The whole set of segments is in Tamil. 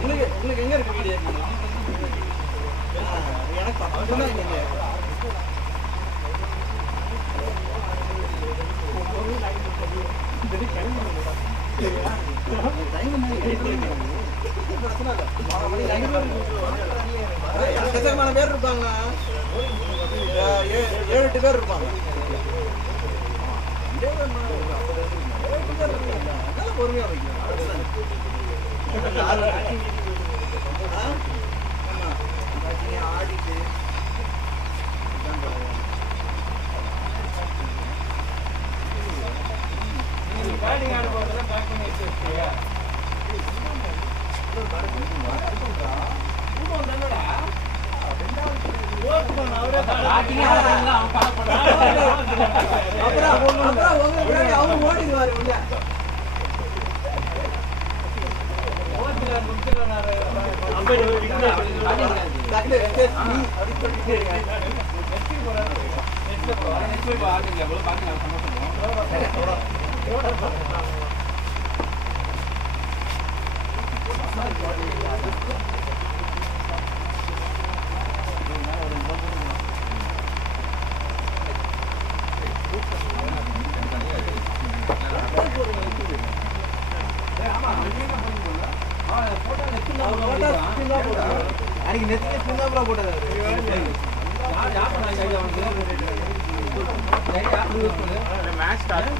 உங்களுக்கு எங்க இருக்கு வீடியோ? எனக்கு பக்கம் தான் இங்க. எக்கச்சக்கமான பேர் இருப்பாங்க, 7-8 பேர் இருப்பாங்க. பொறுமையா வைக்கணும். ஆடிட்டு பேட்டிங் ஆட போறதுல பேக் பண்ணி வச்சிருக்கீங்க. அவரு ஓடிடுவாரு உள்ள. அன்னைக்கு நெத்தில சின்னப்பா போட்டது மேட்ச் ஸ்டார்ட்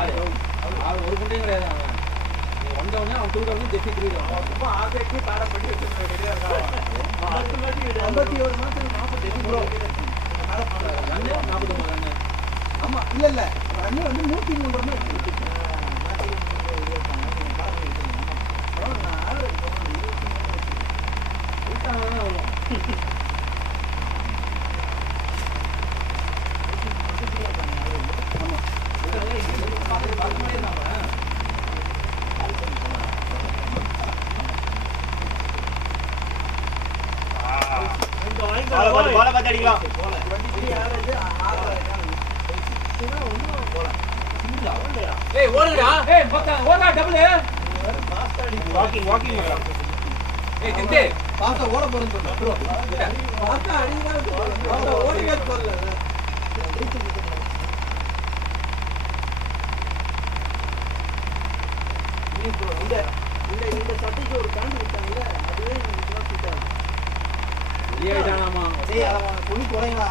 அவன் ஒரு குண்டையும் கிடையாது. அவன் வந்தவனே அவன் தூக்கவனே ஜெஃபி திருடுவான். சும்மா ஆசைக்கு பாடம் பண்ணி வச்சுருக்க ரெடியாக இருக்கான். 51 மாதத்துக்கு 40 ப்ரோ ரன்னு 49 ரன்னு. ஆமாம் இல்லை ரன்னு வந்து 103 ரன்னு எடுத்துருக்கேன். இந்த சட்டைக்கு ஒரு பேண்ட் விட்டாங்கல்ல, அதுவே துணி குறைங்களா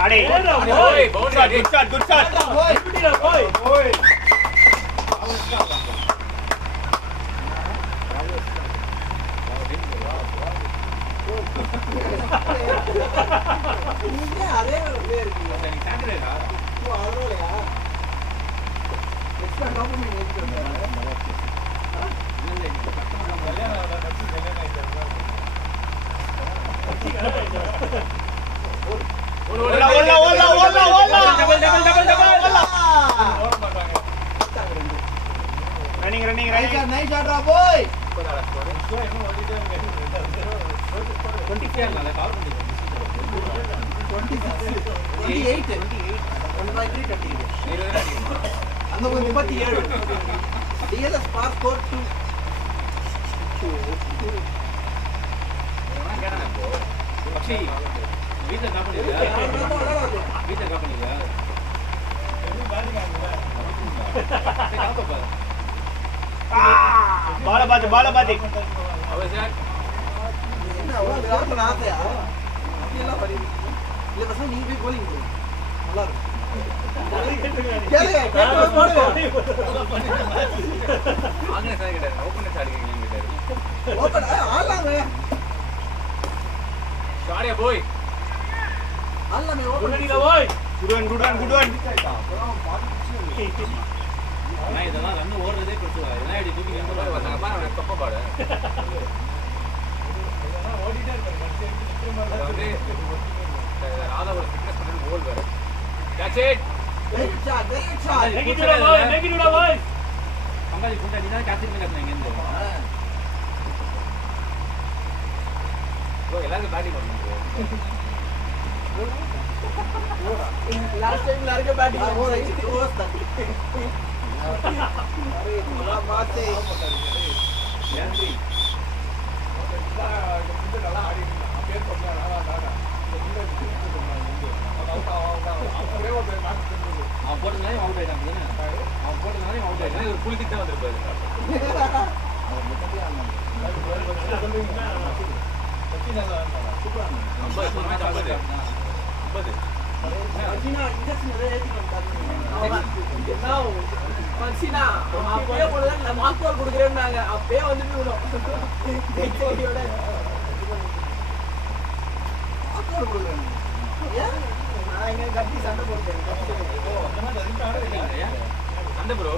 Shade. Boy, good shot, good shot. Boy. இங்க அதே ஒரு இருக்கு நீங்க சாண்டிரேடா ஓ அதனாலயா எக்ஸ்ட்ரா டாக்குமெண்ட் ஏத்திட்டு Running. நைஸ் ஆட்ரா போய் 28 அந்த 37 டிஎல்எஸ் பாஸ் ஸ்கோர் 2 பக்ஷி வீட்ல காப்பனியா வீட்ல காப்பனியா Ball பாத்து. அவசர் என்ன ஒரு கிராமத்துல ஆசையா அப்படியெல்லாம் வரி இல்ல பசங்க நீங்க போய் கோலிங் போடு நல்லா இருக்கும் கேளுங்க போடுங்க ஆங்கன சார் கிட்ட ஓபன் சாடிங்க கிட்ட ஓபன் ஆடலாமே சாடியா போய் ஆடலாமே ஓபன் Good one. நான் இதெல்லாம் ரன் ஓடுறதே கொடுத்து என்ன ஐடி தூக்கி வந்து வந்தாங்க பாரு தப்பா பாடு ஓடிட்டே இருக்காரு வந்து ராதா ஒரு ஃபிட்னஸ் பண்ணி கோல் வேற catch it very shot Make it boy. அங்காளி குண்டா நீ தான் கேட்ச் பண்ணி இங்க இருந்து ப்ரோ எல்லாரும் பேட்டிங் பண்ணுங்க लास्ट टाइम लड़के बैटिंग हो रही थी क्लोज था अरे पूरा मारते என்ட்ரி நல்லா ஆடி அப்படியே சொன்னாரா அவன் போட்டதுனாலே அவுட் ஆயிட்டாங்க அவன் போட்டதுனாலே அவுட் ஆயிட்டாங்க ஒரு புல் கிட்ட வந்திருப்பாரு मसीना इंजेक्शन दे देती ना मसीना அப்பவே போடுறாங்க மார்க்கர் கொடுக்கறேன்னாங்க அப்பவே வந்துட்டு விடும் டெக்னிக்கோட மார்க்கர் கொடுக்கறாங்க ஏன் நான் இங்க கட்டி சண்டை போடுறேன் ஓ அந்த மாதிரி அதுக்கு ஆடுறீங்க சண்டை ப்ரோ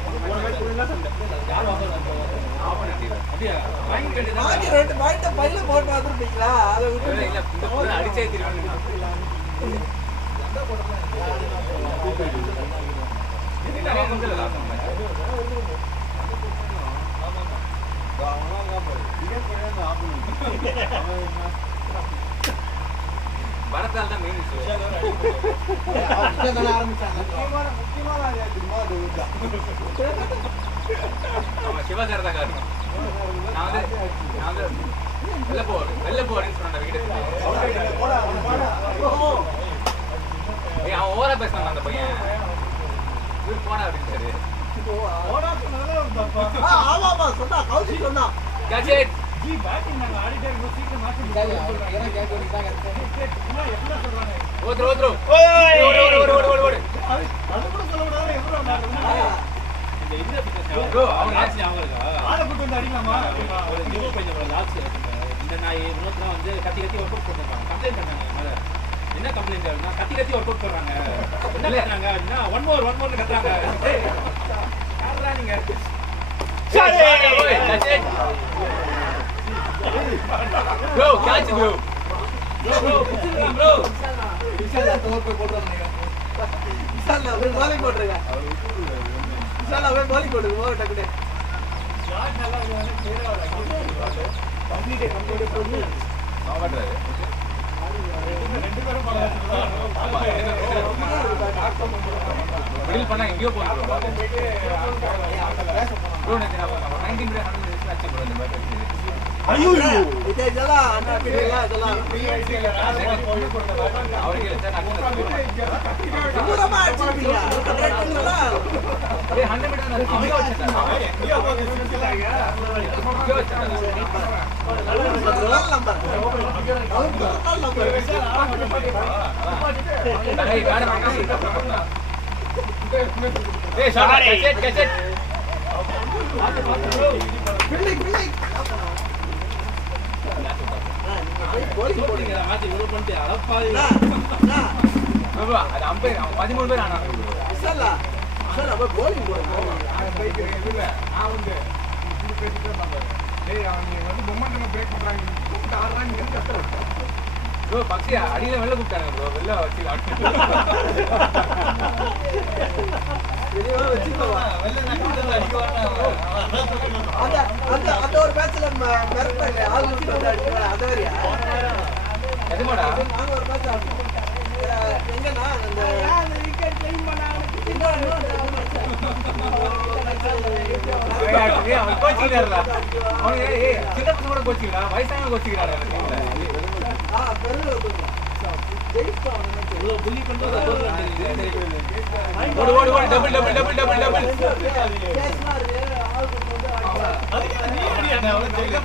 யார் ஆப்போனன்ட் அப்படியே வாங்கி கட்டினா வாங்கி ரெண்டு பாயிண்ட் பையில போட்டு வந்துட்டீங்களா அத விட்டு இல்ல இந்த அடிச்சே திருவாங்க சண்டை போடுறாங்க நிறைய வந்து லாஸ்ட் பரத்தால் தான் மெயின் சிவா சார் தான் காரணம் நான் வந்து வெளில போறேன்னு சொன்னேன் வீட்டுக்கு அவன் ஓவரா பேசினான் அந்த பையன் இவர் போனா அப்படின்னு ஆமாமா சொன்னா கௌசி சொன்னா கேட்ச் ஜி பேட்டிங் நாங்க ஆடிட்டே இருக்கோம் சீக்கிரம் மாத்தி ஓத்ரோ ஓடு அது கூட சொல்லக்கூடாது எவ்வளவு இந்த இந்த ப்ரோ அவன் ஆக்சுவலி அவங்க ஆள போட்டு வந்து அடிக்கலாமா ஒரு நியூ பையன் லாஸ்ட் இந்த நாய் இன்னொருத்தர வந்து கத்தி ஒர்க் அவுட் போட்டாங்க கம்ப்ளைண்ட் பண்ணாங்க என்ன கம்ப்ளைண்ட் ஆகுதுன்னா கத்தி ஒர்க் அவுட் போடுறாங்க என்ன கத்துறாங்க அப்படின்னா ஒன் மோர் கத்துறாங்க யாரா நீங்க ப்ரோ கேட்ச் ப்ரோ விசாலா தோர் போய் போடுறாங்க விசாலா போய் பாலிங் போடுறீங்க விசாலா போய் பாலிங் போடுங்க மோர் டக்குனே ஷாட் நல்லா வந்து கிளியரா கம்ப்ளீட் பண்ணி ஆவறாரு ரெண்டு பேரும் மிடில் பண்ணா எங்கயோ போறாங்க ப்ரோ நேத்து 19 மினிட் 100 மினிட்ஸ் ஆச்சு ப்ரோ இந்த பேட் ஐயோ இதெல்லாம் அண்ணா பிடில இதெல்லாம் அவருக்கு தூரமா அடிச்சிட்டீங்க கரெக்ட்டா ஏய் 100 மீட்டர் நான் எங்கயோ வச்சிட்டேன் நல்ல நம்பர் ஏய் காட வாங்க ஏய் ஷாட் கேட்ச் பிள்ளை போடுங்க மேட்ச் இவ்வளவு பண்ணிட்டு அடப்பாவி ப்ரோ அது 13 பேர் ஆனாங்க சார் அப்ப bowling போடுங்க நான் பைக் இல்ல நான் வந்து இப்படி பேசிட்டே இருந்தாங்க டேய் அவங்க வந்து மொமெண்டம் பிரேக் பண்றாங்க கூப்பிட்டு ஆடுறாங்க நீங்க கஷ்டம் ப்ரோ பக்ஸி அடியில வெள்ள கூப்பிட்டாங்க ப்ரோ வெள்ள வச்சு வெளியே வச்சுக்கோவா வெள்ள நக்கிட்டல அடிக்குவாங்க அந்த ஒரு மேட்ச்ல மிரட்டல ஆள் வந்து அடிச்சாங்க அதவரியா எதுமாடா நாங்க ஒரு மேட்ச் எங்கனா அந்த விக்கெட் க்ளைம் பண்ணாங்க அவன் கோச்சிக்கிறாருல அவன் ஏய் சின்ன பசங்க கூட கோச்சிக்கிறா வயசானவங்க கோச்சிக்கிறாரு பெருல இவ்வளவு புள்ளி பண்றது ஓடு டபுள் அதுக்கு நீ அடியானே அவளை ஜெயில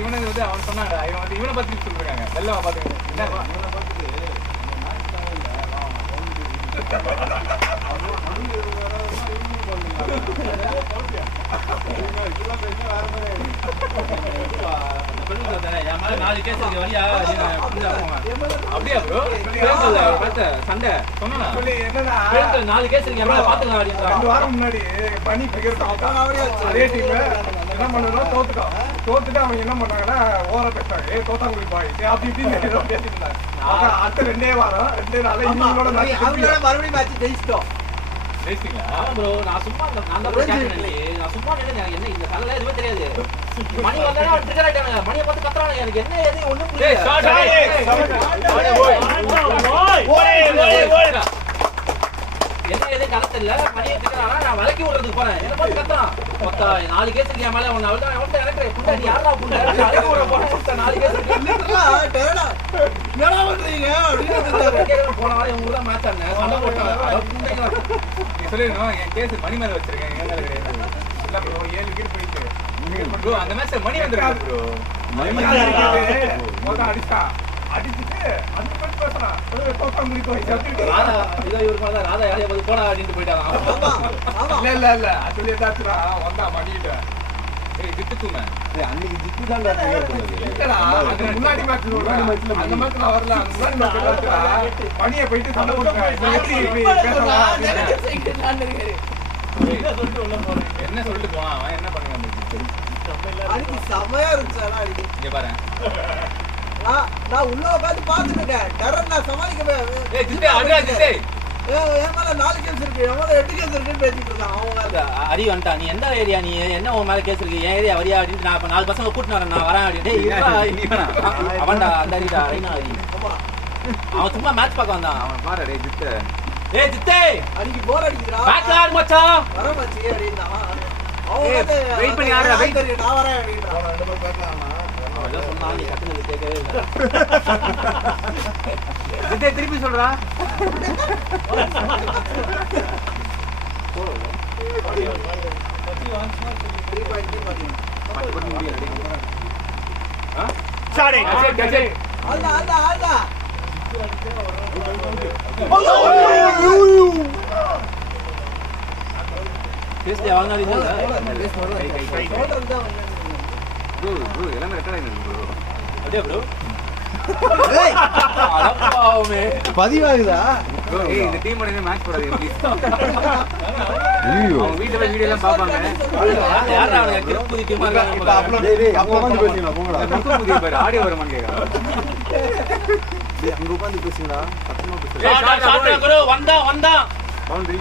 இவனுக்கு வந்து அவன் சொன்னாங்க இவன் வந்து இவனை பத்தி சொல்லிருக்காங்க எல்லாம் பாத்துக்க அப்படியா ப்ரோ சண்டை சொன்னா 4 கேஸ் இருக்கு பாத்துக்கலாம் 2 வாரம் முன்னாடி பனி பகிர்ந்தான் அதே டீம் என்ன பண்ணணும் தோத்துட்டு அவங்க என்ன பண்ணாங்கன்னா ஓவரா பேசிட்டாங்க தோத்தாங்குடி பாய் அப்படி இப்படின்னு பேசிட்டு அடுத்த 2 வாரம் 2 நாள் இவங்களோட மறுபடியும் மேட்ச் ஜெயிச்சிட்டோம் ப்ரோ நான் சும்மா நான் சும்மா என்ன இந்த கல்ல எதுவுமே தெரியாது மணி வந்தா ட்ரிகர் ஆயிட்டாங்க மணியை பார்த்து கத்துறாங்க எனக்கு என்ன எது ஒண்ணும் என்ன எது கலத்த இல்ல மணியை ட்ரிகர் நான் விலக்கி விடுறதுக்கு போறேன் என்ன பார்த்து கத்துறான் மொத்த 4 கேஸ் இருக்கு மேல ஒன்னு அவள்தான் எனக்கு புண்டா நீ யாரா புண்டா விலக்கி விட போறேன் மொத்த 4 கேஸ் இருக்கு போன வாரம் இவங்க தான் மேட்ச் ஆனேன் சண்டை போட்டாங்க நீ சொல்லிடணும் என் கேஸ் மணி மேல வச்சிருக்கேன் என் மேல கிடையாது இல்ல ப்ரோ 7 விக்கெட் போயிட்டு ப்ரோ அந்த மேட்ச் மணி வந்திருக்காரு ப்ரோ அடிச்சா அடிச்சுட்டு அந்த மேட்ச் பேசுறான் தோத்தாங்குடி பாய் ராதா இதோ இவருக்கு மேல ராதா யாரையா போய் போடா அப்படின்ட்டு போயிட்டாங்க இல்ல சொல்லி ஏதாச்சுடா வந்தா மணிக்கிட்ட ஏய் திட்டுமே அன்னைக்கு ஜிக்கு தான் முன்னாடி மேட்ச் அந்த மேட்ச்ல வரல முன்னாடி மேட்ச் மணியை போயிட்டு சண்டை போட்டாங்க என்ன சொல்லிட்டு போனா அவன் என்ன பண்ணுவான் அன்னைக்கு செமையா இருந்துச்சு இங்க பாரு நான் உள்ள உட்காந்து பாத்துட்டேன் டெரர் நான் சமாளிக்கவே ஏய் திட்டே அடடா திட்டே என் மேல 4 கேஸ் இருக்கு என் மேல 8 கேஸ் இருக்குன்னு பேசிட்டு இருக்கான் அவங்க அரி வந்துட்டா நீ எந்த ஏரியா நீ என்ன உன் மேல கேஸ் இருக்கு என் ஏரியா வரியா அப்படின்னு நான் இப்ப 4 பசங்க கூட்டிட்டு வரேன் நான் வரேன் அப்படின்னு அவன்டா அந்த அரிடா ரைனா அரி அவன் சும்மா மேட்ச் பார்க்க வந்தான் அவன் பாரு டேய் திட்டே ஏய் திட்டே அன்னைக்கு போர் அடிக்குதுடா பேக் ஆடு மச்சான் வர மச்சி அப்படினா அவன் வெயிட் பண்ணி ஆடுடா வெயிட் நான் வரேன் அப்படின்றான் ரெண்டு பேர் பேசலாமா அவன் சொன்னா நீ கத்துனது கேட்கவே இல்ல திட்டே திருப்பி சொல்றா சாரி ஆல்டா பேஸ்ல அவனால இல்ல சொல்றது தான் ப்ரோ எல்லாமே ரெக்கார்ட் ஆயிருக்கு ப்ரோ அப்படியே ப்ரோ ஏய் அடப்பாவுமே பதிவாகுதா ஏய் இந்த டீம் ஓட மேட்ச் போடாதீங்க ப்ளீஸ் அவங்க வீட்ல போய் வீடியோ எல்லாம் பாப்பாங்க யாரா அவங்க திருப்பதி டீமா இருக்காங்க அப்புறம் வந்து பேசினா போங்கடா புதிய பேர் ஆடியோ வரமான்னு கேக்குறாங்க டேய் அங்க உட்கார்ந்து பேசுங்கடா சத்தமா பேசுங்க ஷாட் ப்ரோ வந்தா பவுண்டரி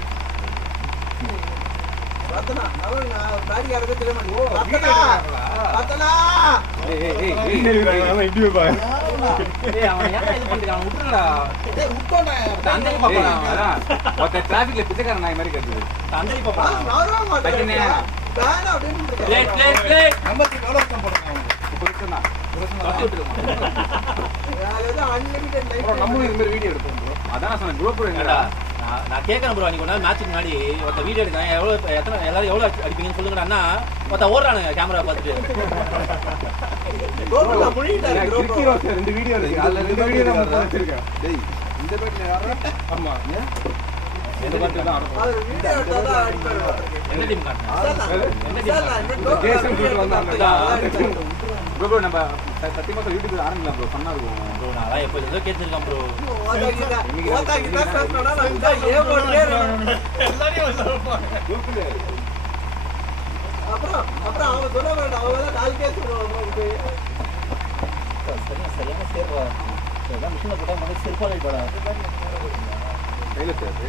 ரத்தனா அவன் பாடி யாரது தெரிய மாட்டேங்குது ரத்தனா ஏய் அவன் என்ன இது பண்றான் அவன் விட்டுறடா டேய் உட்கார்டா அந்தலி பாப்பா ஒருத்த டிராஃபிக்ல பிச்சைக்காரன் நாய் மாதிரி கத்துது அந்தலி பாப்பா நாரா மாட்டேன் தான அப்படினு பிளேட் நம்பர் எவ்வளவு தான் போடுறாங்க புரியுதுனா தட்டி விட்டுருமா அப்புறம் நம்மளும் இது மாதிரி வீடியோ எடுப்போம் ப்ரோ. அதான் நான் சொன்னேன் GoPro எங்கடா? ஏன்டா, நான் கேட்கறேன் ப்ரோ. அன்னைக்கு ஒரு நாள் மேட்ச்சுக்கு முன்னாடி ஒருத்த வீடியோ எடுத்தேன். எல்லாரும் எவ்வளோ அடிப்பீங்கன்னு சொல்லுங்கடான்னா ஒருத்த ஓடுறானுங்க கேமரா பார்த்துட்டு. கிறுக்கி ரோஸ் 2 வீடியோ இருக்கு. அதுல 2 வீடியோ நான் மொத்தம் வச்சிருக்கேன். டேய் இந்த பேட்ல யாரா? ஆமா. இந்த பாட்டு தான் என்ன டீம் காட்டுறேன்? என்ன டீம் கேசன் வீடியோ வந்தாங்க. ப்ரோ நம்ம சத்தியமா யூடியூப்ல ஆரம்பிக்கலாம் ப்ரோ. ஃபன்னா இருக்கும். ப்ரோ? நான் எப்போ ஏதோ கேட்டுருக்கேன் ப்ரோ. அப்புறம் அவங்க சொல்ல வேண்டாம். அவங்க நாலு கேஸ் சரியான சேர்வா. மிஷினை போட்டால் மனசு செருப்பாலை போடா.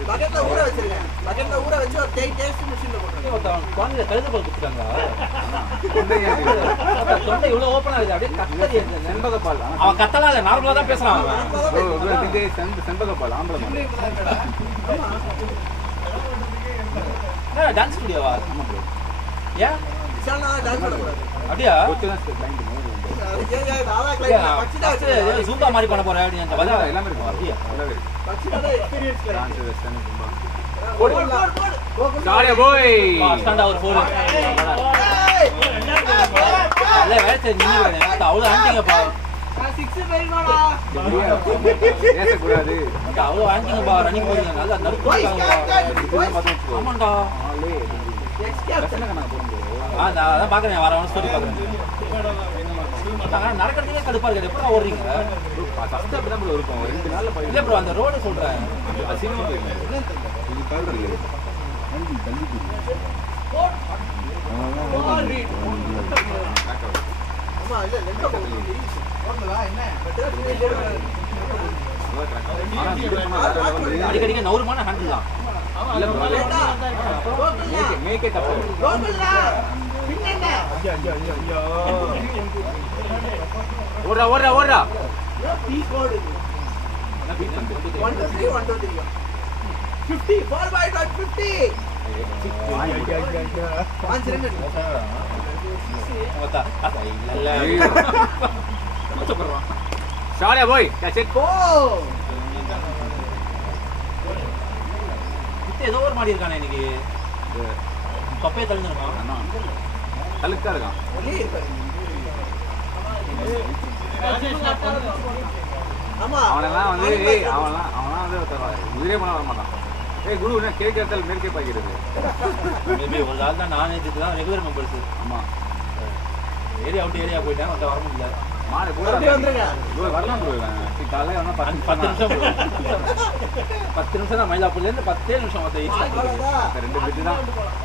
பக்கெட்ல ஊற வச்சிருக்கேன். பக்கெட்ல ஊற வச்சு ஒரு 10 டேஸ்ட் மிஷின்ல போட்டுருக்கேன். குழந்தைய கழுத பால் கொடுத்துட்டாங்க. தொண்டை இவ்வளோ ஓப்பனாக இருக்குது. அப்படியே கத்தரி. செண்பகப்பால். அவன் கத்தலாம் இல்லை, நார்மலாக தான் பேசுகிறான் அவன். செண்பகப்பால் ஆம்பளை மாதிரி. டான்ஸ் ஸ்டுடியோவா? ஆமா ப்ரோ. ஏன் விஷால்னா டான்ஸ் பண்ணக்கூடாது. அப்படியா? கொச்சு தான் கிளைண்ட் மாதிரி. நாளா கிளைண்ட் பச்சிடா வச்சிருக்கேன். ஜூம்பா மாதிரி பண்ண போறேன் அப்படின்னு அதான் பார்த்தா எல்லாமே இருக்கும். அப்படியா? எல்லாமே இருக்கு. பச்சிடா எக்ஸ்பீரியன்ஸ் கிளைண்ட். டான்ஸ் வெஸ்டர்ன் சும்மா. போடு. சாரியா போய். ஸ்டாண்டா ஒரு ஃபோன். இல்ல வேலை செஞ்சு நின்னு அவ்வளோ ஆண்டிங்கப்பா. 6 வெயில்மாடா. பேசக்கூடாது. அவ்வளோ ஆண்டிங்கப்பா. ரன்னிங் போறீங்க. நல்லா நறுக்குறாங்கப்பா. ஆமாண்டா. ஆளே. பிரச்சனை கணக்கு போடுங்க. நான் அதான் பார்க்குறேன். வரவன ஸ்டோரி பார்க்குறேன். நடக்கிறதுக்கே கடுப்பா இருக்குது. எப்படி ஓடுறீங்க? ஃபர்ஸ்ட் அப்படிதான் ப்ரோ இருக்கும். 2 நாள்ல போய் இல்லை ப்ரோ, அந்த ரோடு சொல்றேன். அசிங்கமா போயிருக்கு. இது கல்றது. ஆமா இல்ல லென்த் போடுறா என்ன? அடிக்கடிக்க நவுறுமான ஹேண்டில் தான். இல்ல ப்ரோ. மேக்கே தப்பு. கோகுல்டா. பின்னென்ன? ஓடுறா. பீ கோட். 1 2 3 1 2 3. 50 4 by 50. பாஞ்சு ரன் சாரியா போய். செக் போ. ஏதோ ஒரு மாடி இருக்கானே இன்னைக்கு. தொப்பையை தள்ளிருக்கான். தலுக்கா இருக்கான். வெளியே இருப்பாரு. ஆமா அவனெல்லாம் வந்து அவன்லாம் வந்து உயிரே பண்ண வர மாட்டான். குரு என்ன கேட்க இடத்துல மேற்கே பாய்க்கிறது. மேபி ஒரு நாள் தான் நான் நேற்று தான் ரெகுலர் மெம்பர்ஸ். ஆமா ஏரியா விட்டு ஏரியா போயிட்டேன். வந்து வர முடியல. மாடு வந்துருங்க. வரலாம் ப்ரோ. காலையில் வேணா 10 நிமிஷம் 10 நிமிஷம் தான். மயிலாப்பூர்லேருந்து 10 நிமிஷம் மொத்தம். அவ்வளவுதான். 2 பிட்டு தான்.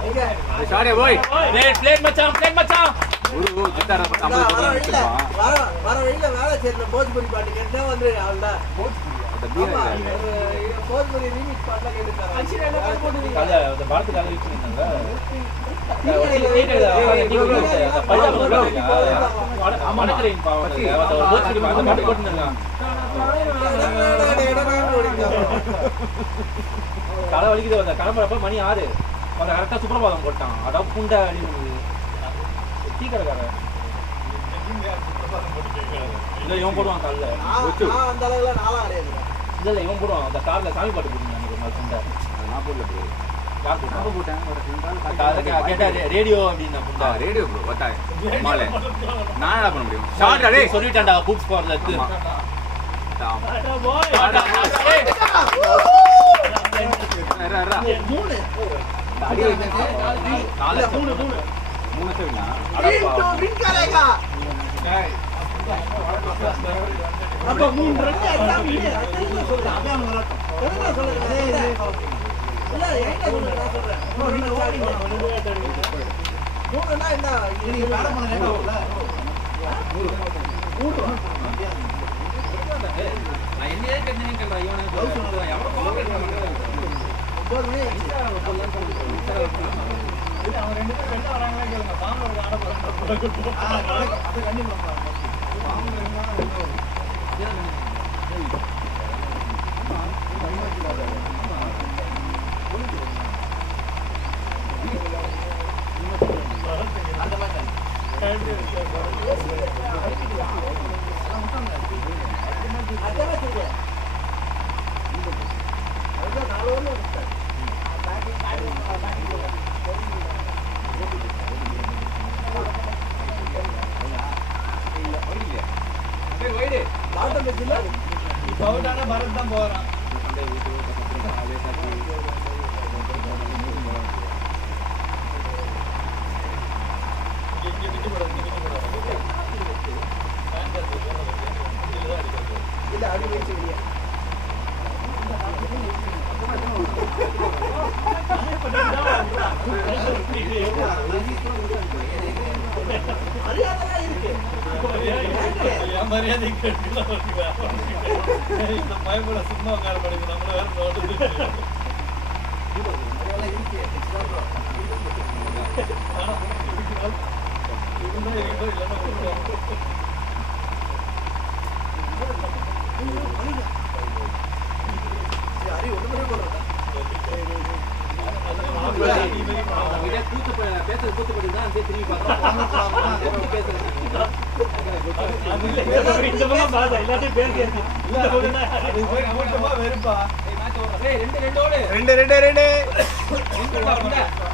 இங்க சாரியா போய். பிளேட் மச்சான். குரு ஜித்தார வர வழியில வேலை செய்யற போஜ்புரி பாட்டு கேட்டா வந்து அவள்தான் போஜ்புரி ரீமிக்ஸ் பாட்டுலாம் கேட்டுட்டாங்க. அந்த பாலத்துக்காக யூஸ் பண்ணியிருந்தாங்க. தலை வலிக்குது. அந்த கிளம்புறப்ப மணி 6 அந்த கரெக்டாக சுப்பிரபாதம் போட்டான். அதான் புண்டை அடி டீ கடைக்காரன் இல்லை இவன் போடுவான் காலில். அந்த அளவுல நாளா அடையாது. இல்லை இவன் போடுவான். அந்த காரில் சாமி பாட்டு போட்டுருந்தாங்க ஒரு நாள் புண்டை. நான் போடல ப்ரோ. யார் போட்டான்? கேட்டா ரேடியோ அப்படின்னு புண்டா. ரேடியோ ப்ரோ வட்டாய் மாலே நான் என்ன பண்ண முடியும்? ஷார்ட் அடே சொல்லிட்டான்டா கூப்ஸ் போறல இருக்கு. மூணு அடி வைங்க. 3 சரிங்களா? அப்ப 3 ரன் எக்ஸாம் இல்ல. அதான் சொல்றேன். அதான் சொல்றேன். இல்ல ஏன்டா சொல்றேன்? நான் சொல்றேன். 3 மூணுனா என்ன? நீங்க பேட பண்ண லேட் ஆகும்ல. 3 நான் என்னையே தெரிஞ்சேன்னு கேக்குறேன். இவனுக்கு எவ்வளவு கோஆபரேட் பண்றாங்க. 9 மணி ஆச்சு. அவங்க 2 பேரும் வெளில வராங்களே கேளுங்க. பாம்பு ஒரு ஆட போறாங்க. அது கண்டிப்பா பாம்பு இருந்தாலும் அந்த மாதிரி பாட்டம் வச்சுல இப்போ அவுட்டான பரத் தான் போறான். இல்ல அடி வெச்சு வெளியே மரியாதை இந்த பயப்பட சும்மா உட்கார படிக்கும் நம்மள வேற நோட்டு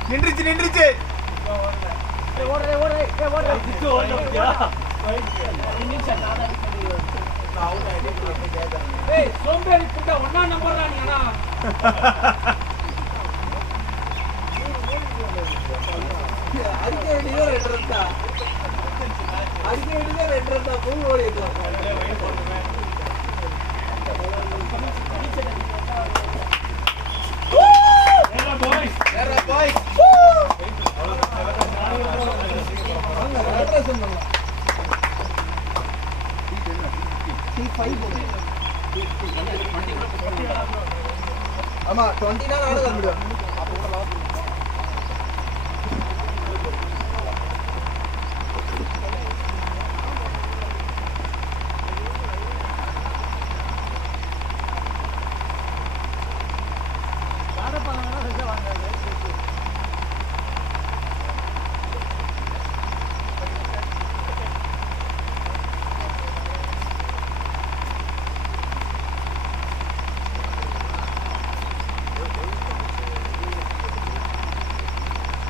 நின்றுச்சு சோம்பேறி புட்டா ஒன்னா நம்பர் நீங்க அதுக்கு ரெண்டு ரத்தா போய் ஓடிக்கலாம். ஆமா 20 நாள் ஆனது